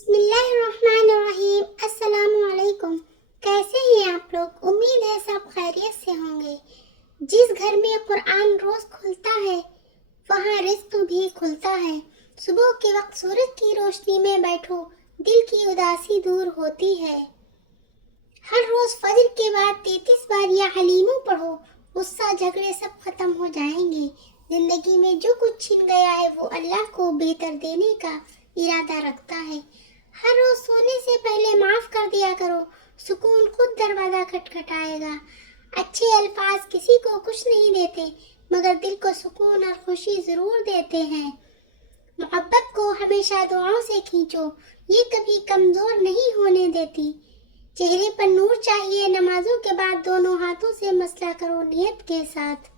بسم اللہ الرحمن الرحیم۔ السلام علیکم۔ کیسے ہیں آپ لوگ؟ امید ہے سب خیریت سے ہوں گے۔ جس گھر میں قرآن روز کھلتا ہے وہاں رزق بھی کھلتا ہے۔ صبح کے وقت سورج کی روشنی میں بیٹھو، دل کی اداسی دور ہوتی ہے۔ ہر روز فجر کے بعد 33 بار یا حلیمو پڑھو، غصہ جھگڑے سب ختم ہو جائیں گے۔ زندگی میں جو کچھ چھن گیا ہے وہ اللہ کو بہتر دینے کا ارادہ رکھتا ہے۔ ہر روز سونے سے پہلے معاف کر دیا کرو، سکون خود دروازہ کھٹکھٹائے گا۔ اچھے الفاظ کسی کو کچھ نہیں دیتے مگر دل کو سکون اور خوشی ضرور دیتے ہیں۔ محبت کو ہمیشہ دعاؤں سے کھینچو، یہ کبھی کمزور نہیں ہونے دیتی۔ چہرے پر نور چاہیے، نمازوں کے بعد دونوں ہاتھوں سے مسح کرو نیت کے ساتھ۔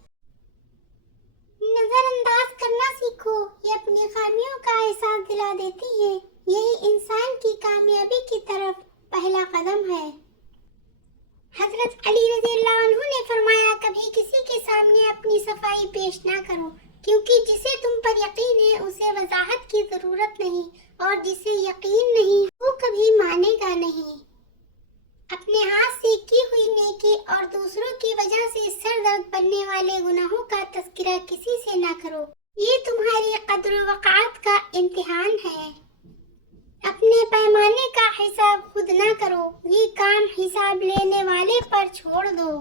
نظر انداز کرنا سیکھو، یہ اپنی خامیوں کا احساس دلا دیتی ہے۔ یہی انسان کی کامیابی کی طرف پہلا قدم ہے۔ حضرت علی رضی اللہ عنہ نے فرمایا، کبھی کسی کے سامنے اپنی صفائی پیش نہ کرو، کیونکہ جسے تم پر یقین ہے اسے وضاحت کی ضرورت نہیں، اور جسے یقین نہیں وہ کبھی مانے گا نہیں۔ اپنے ہاتھ سے کی ہوئی نیکی اور دوسروں کی وجہ سے سر درد بننے والے گناہوں کا تذکرہ کسی سے نہ کرو، یہ تمہاری قدر و وقعت کا امتحان ہے۔ اپنے پیمانے کا حساب خود نہ کرو، یہ کام حساب لینے والے پر چھوڑ دو۔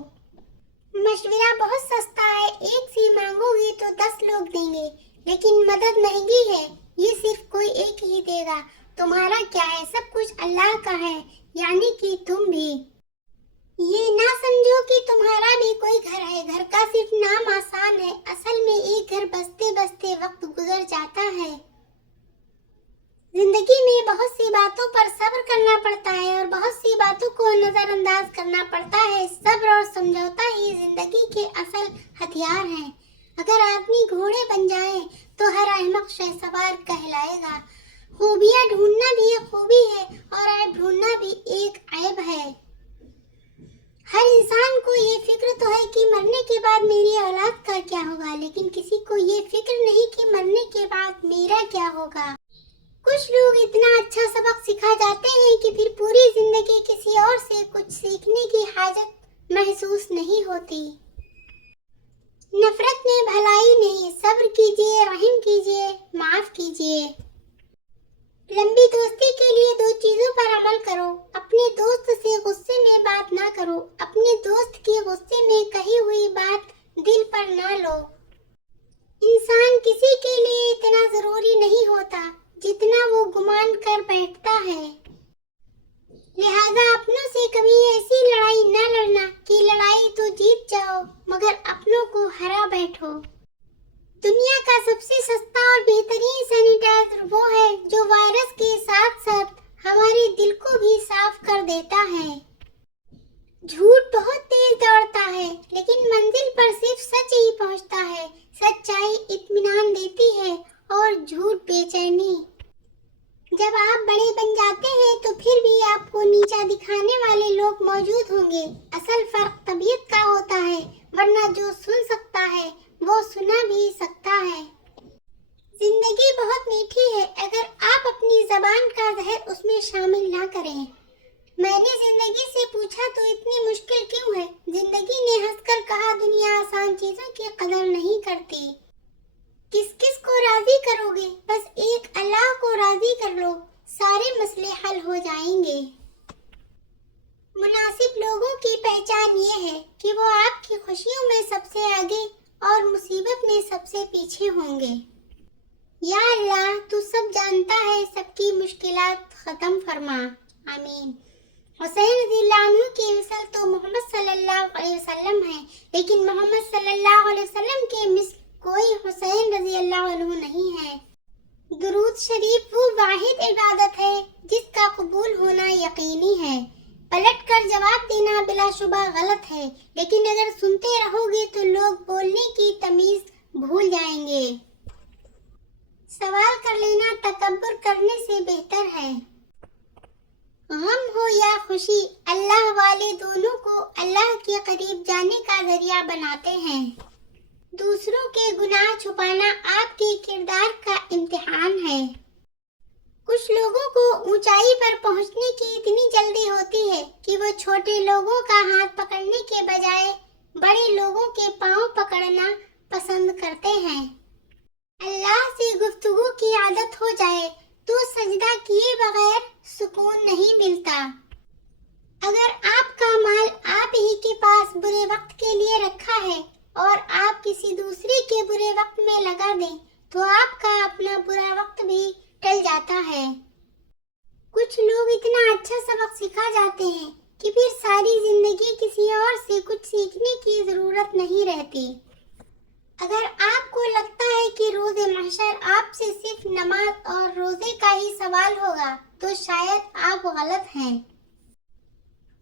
مشورہ بہت سستا ہے، ایک سے مانگو گی تو 10 لوگ دیں گے، لیکن مدد مہنگی ہے، یہ صرف کوئی ایک ہی دے گا۔ تمہارا کیا ہے، سب کچھ اللہ کا ہے، یعنی کہ تم بھی۔ یہ نہ سمجھو کہ تمہارا بھی کوئی گھر ہے، گھر کا صرف نام آسان ہے، اصل میں ایک گھر بستے بستے وقت گزر جاتا ہے۔ زندگی میں بہت سی باتوں پر صبر کرنا پڑتا ہے اور بہت سی باتوں کو نظر انداز کرنا پڑتا ہے۔ صبر اور سمجھوتا ہی زندگی کے اصل ہتھیار ہیں۔ اگر آدمی گھوڑے بن جائے تو ہر احمق شہسوار کہلائے گا۔ خوبیاں ڈھونڈنا بھی ایک خوبی ہے اور عیب ڈھونڈنا بھی ایک عیب ہے۔ ہر انسان کو یہ فکر تو ہے کہ مرنے کے بعد میری اولاد کا کیا ہوگا، لیکن کسی کو یہ فکر نہیں کہ مرنے کے بعد میرا کیا ہوگا۔ کچھ لوگ اتنا اچھا سبق سکھا جاتے ہیں کہ پھر پوری زندگی کسی اور سے کچھ سیکھنے کی حاجت محسوس نہیں ہوتی۔ نفرت میں بھلائی نہیں، صبر کیجیے، رحم کیجیے، معاف کیجیے۔ لمبی دوستی کے لیے 2 چیزوں پر عمل کرو۔ اپنے دوست سے غصے میں بات نہ کرو، اپنے دوست کی غصے میں کہی ہوئی بات دل پر نہ لو۔ انسان کسی کے لیے اتنا ضروری نہیں ہوتا جتنا وہ گمان کر بیٹھتا ہے۔ لہذا اپنوں سے کبھی ایسی لڑائی نہ لڑنا کہ لڑائی تو جیت جاؤ مگر اپنوں کو ہرا بیٹھو۔ دنیا کا سب سے سستا اور بہترین سینیٹائزر وہ ہے جو وائرس کے ساتھ ساتھ ہمارے دل کو بھی صاف کر دیتا ہے۔ جھوٹ بہت تیز دوڑتا ہے لیکن منزل پر صرف سچ ہی پہنچتا ہے۔ سچائی اطمینان دیتی ہے اور جھوٹ بے چینی۔ جب آپ بڑے بن جاتے ہیں تو پھر بھی آپ کو نیچا دکھانے والے لوگ موجود ہوں گے۔ اصل فرق طبیعت کا ہوتا ہے، ورنہ جو سن سکتا ہے وہ سنا بھی سکتا ہے۔ زندگی بہت میٹھی ہے اگر آپ اپنی زبان کا زہر اس میں شامل نہ کریں۔ میں نے زندگی سے پوچھا تو اتنی مشکل کیوں ہے؟ زندگی نے ہنس کر کہا، دنیا آسان چیزوں کی قدر نہیں کرتی۔ کس کس کو راضی کرو گے؟ بس ایک اللہ کو راضی کر لو، سارے مسئلے حل ہو جائیں گے۔ مناسب لوگوں کی پہچان یہ ہے کہ وہ آپ کی خوشیوں میں سب سے آگے اور مصیبت میں سب سے پیچھے ہوں گے۔ یا اللہ، تو سب جانتا ہے، سب کی مشکلات ختم فرما، آمین۔ حسین رضی اللہ عنہ کی مثل تو محمد صلی اللہ علیہ وسلم ہے، لیکن محمد صلی اللہ علیہ وسلم کے مثل کوئی حسین رضی اللہ عنہ نہیں ہے۔ درود شریف وہ واحد عبادت ہے جس کا قبول ہونا یقینی ہے۔ پلٹ کر جواب دینا بلا شبہ غلط ہے، لیکن اگر سنتے رہو گے تو لوگ بولنے کی تمیز بھول جائیں گے۔ سوال کر لینا تکبر کرنے سے بہتر ہے۔ غم ہو یا خوشی، اللہ والے دونوں کو اللہ کے قریب جانے کا ذریعہ بناتے ہیں۔ دوسروں کے گناہ چھپانا آپ کے کردار کا امتحان ہے۔ کچھ لوگوں کو اونچائی پر پہنچنے کی اتنی جلدی ہوتی ہے کہ وہ چھوٹے لوگوں کا ہاتھ پکڑنے کے بجائے بڑے لوگوں کے پاؤں پکڑنا پسند کرتے ہیں۔ اللہ سے گفتگو کی عادت ہو جائے تو سجدہ کیے بغیر سکون نہیں ملتا۔ اگر آپ کا مال آپ ہی کے پاس برے وقت کے لیے رکھا ہے اور آپ کسی دوسرے کے برے وقت میں لگا دیں تو آپ کا اپنا برا وقت بھی ٹل جاتا ہے۔ کچھ لوگ اتنا اچھا سبق سکھا جاتے ہیں کہ پھر ساری زندگی کسی اور سے کچھ سیکھنے کی ضرورت نہیں رہتی۔ اگر آپ کو لگتا ہے کہ روز محشر آپ سے صرف نماز اور روزے کا ہی سوال ہوگا تو شاید آپ غلط ہیں۔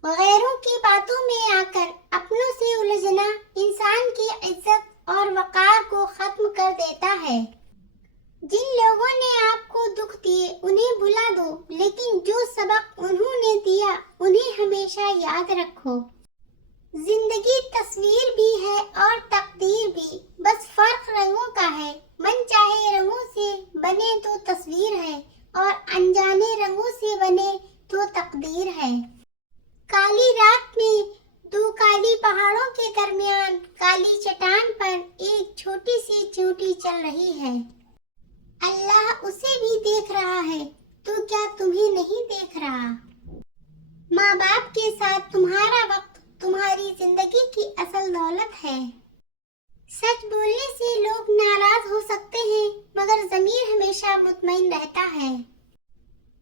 غیروں کی باتوں میں آ کر اپنوں سے الجھنا انسان کی عزت اور وقار کو ختم کر دیتا ہے۔ جن لوگوں نے آپ کو دکھ دیے انہیں بھلا دو، لیکن جو سبق انہوں نے دیا انہیں ہمیشہ یاد رکھو۔ زندگی تصویر بھی ہے اور تقدیر بھی، بس فرق رنگوں کا ہے۔ من چاہے رنگوں سے بنے تو تصویر ہے اور انجانے رنگوں سے بنے تو تقدیر ہے۔ کالی رات میں دو کالی پہاڑوں کے درمیان کالی چٹان پر ایک چھوٹی سی چیونٹی چل رہی ہے۔ اللہ اسے بھی دیکھ رہا ہے، تو کیا تمہیں نہیں دیکھ رہا؟ ماں باپ کے ساتھ تمہارا وقت تمہاری زندگی کی اصل دولت ہے۔ سچ بولنے سے لوگ ناراض ہو سکتے ہیں مگر ضمیر ہمیشہ مطمئن رہتا ہے۔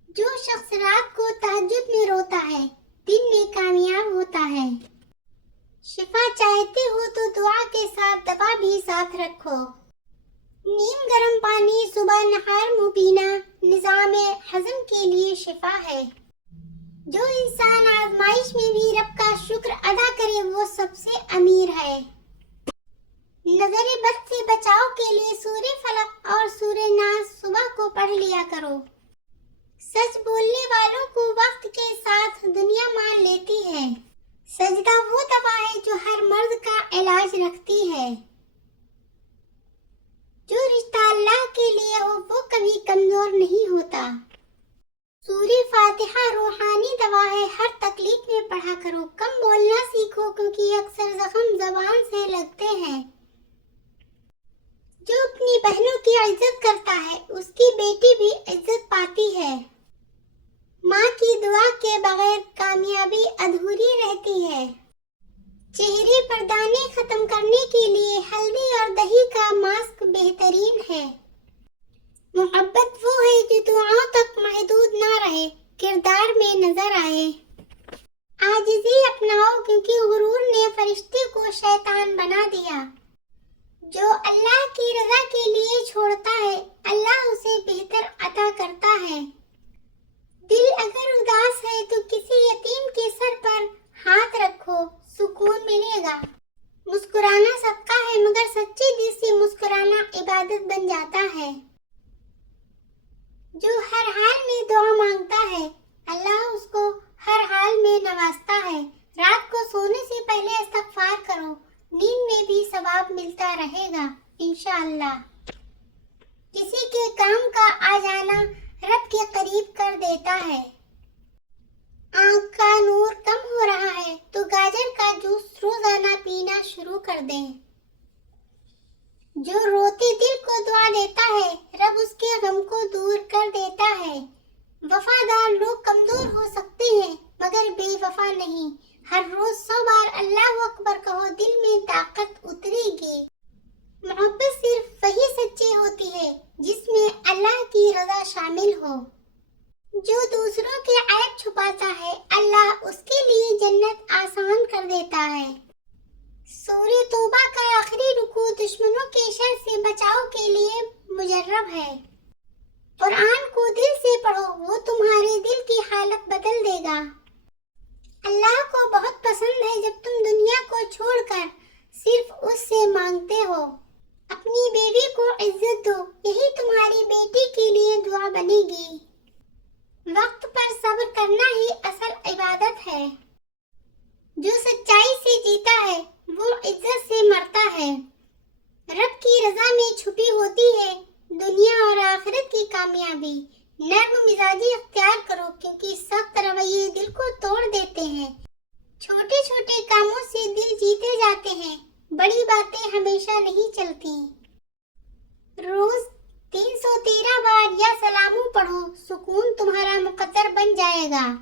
جو شخص رات کو تہجد میں روتا ہے دن میں کامیاب ہوتا ہے۔ شفا چاہتے ہو تو دعا کے ساتھ دوا بھی ساتھ رکھو۔ نیم گرم پانی صبح نہار منہ پینا نظام ہضم کے لیے شفا ہے۔ جو انسان آزمائش میں بھی رب کا شکر ادا کرے وہ سب سے امیر ہے۔ نظر بد سے بچاؤ کے لیے سورہ فلق اور سورہ ناس صبح کو پڑھ لیا کرو۔ سچ بولنے والوں کو وقت کے ساتھ دنیا مان لیتی ہے۔ سجدہ وہ دوا ہے جو ہر مرض کا علاج رکھتی ہے۔ جو رشتہ اللہ کے لیے ہو وہ کبھی کمزور نہیں ہوتا۔ سورہ فاتحہ روحانی دوا ہے، ہر تکلیف میں پڑھا کرو۔ کم بولنا سیکھو کیونکہ اکثر زخم زبان سے لگتے ہیں۔ جو اپنی بہنوں کی عزت کرتا ہے اس کی بیٹی بھی عزت پاتی ہے۔ ماں کی دعا کے بغیر کامیابی ادھوری رہتی ہے۔ چہرے پر دانے ختم کرنے کے لیے ہلدی اور دہی کا ماسک بہترین ہے۔ محبت وہ ہے جو دعاؤں تک محدود نہ رہے، کردار میں نظر آئے۔ عاجزی اپناؤ کیونکہ غرور نے فرشتے کو شیطان بنا دیا۔ جو اللہ کی رضا کے لیے چھوڑتا ہے اللہ اسے بہتر عطا کرتا ہے۔ دل اگر اداس ہے تو کسی یتیم کے سر پر ہاتھ رکھو، سکون ملے گا۔ مسکرانا صدقہ ہے مگر سچے دل سے مسکرانا عبادت بن جاتا ہے۔ جو ہر حال میں دعا مانگتا ہے اللہ اس کو ہر حال میں نوازتا ہے۔ رات کو سونے سے پہلے استغفار کرو، نیند میں بھی ثواب ملتا رہے گا انشاءاللہ۔ کسی کے کام کا آ جانا رب کے قریب کر دیتا ہے۔ آنکھ کا نور کم ہو رہا ہے تو گاجر کا جوس روزانہ پینا شروع کر دیں۔ جو روتے دل کو دعا دیتا ہے رب اس کے غم کو دور کر دیتا ہے۔ وفادار لوگ کمزور ہو سکتے ہیں مگر بے وفا نہیں۔ ہر روز 100 بار اللہ اکبر کہو، دل میں طاقت اترے گی۔ محبت صرف وہی سچی ہوتی ہے جس میں اللہ کی رضا شامل ہو۔ جو دوسروں کے عیب چھپاتا ہے اللہ اس کے لیے جنت آسان کر دیتا ہے۔ سورہ توبہ کا آخری رکوع دشمنوں کے شر سے بچاؤ کے لیے مجرب ہے۔ قرآن کو دل سے پڑھو، وہ تمہارے دل کی حالت بدل دے گا۔ اللہ کو بہت پسند ہے جب تم دنیا کو چھوڑ کر صرف اس سے مانگتے ہو۔ اپنی بیوی کو عزت دو، یہی تمہاری بیٹی کے لیے دعا بنے گی۔ وقت پر صبر کرنا ہی اصل عبادت ہے۔ جو سچائی سے جیتا ہے وہ عزت سے مرتا ہے۔ رب کی رضا میں چھپی ہوتی ہے دنیا اور آخرت کی کامیابی۔ نرم مزاج پتہ نہیں چلتی۔ روز 313 بار یا سلاموں پڑھو، سکون تمہارا مقدر بن جائے گا۔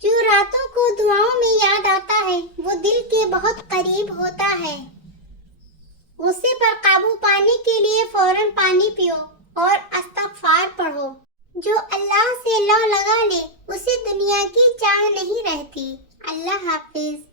جو راتوں کو دعاؤں میں یاد آتا ہے وہ دل کے بہت قریب ہوتا ہے۔ غصے پر قابو پانے کے لیے فوراً پانی پیو اور استغفار پڑھو۔ جو اللہ سے لو لگا لے اسے دنیا کی چاہ نہیں رہتی۔ اللہ حافظ۔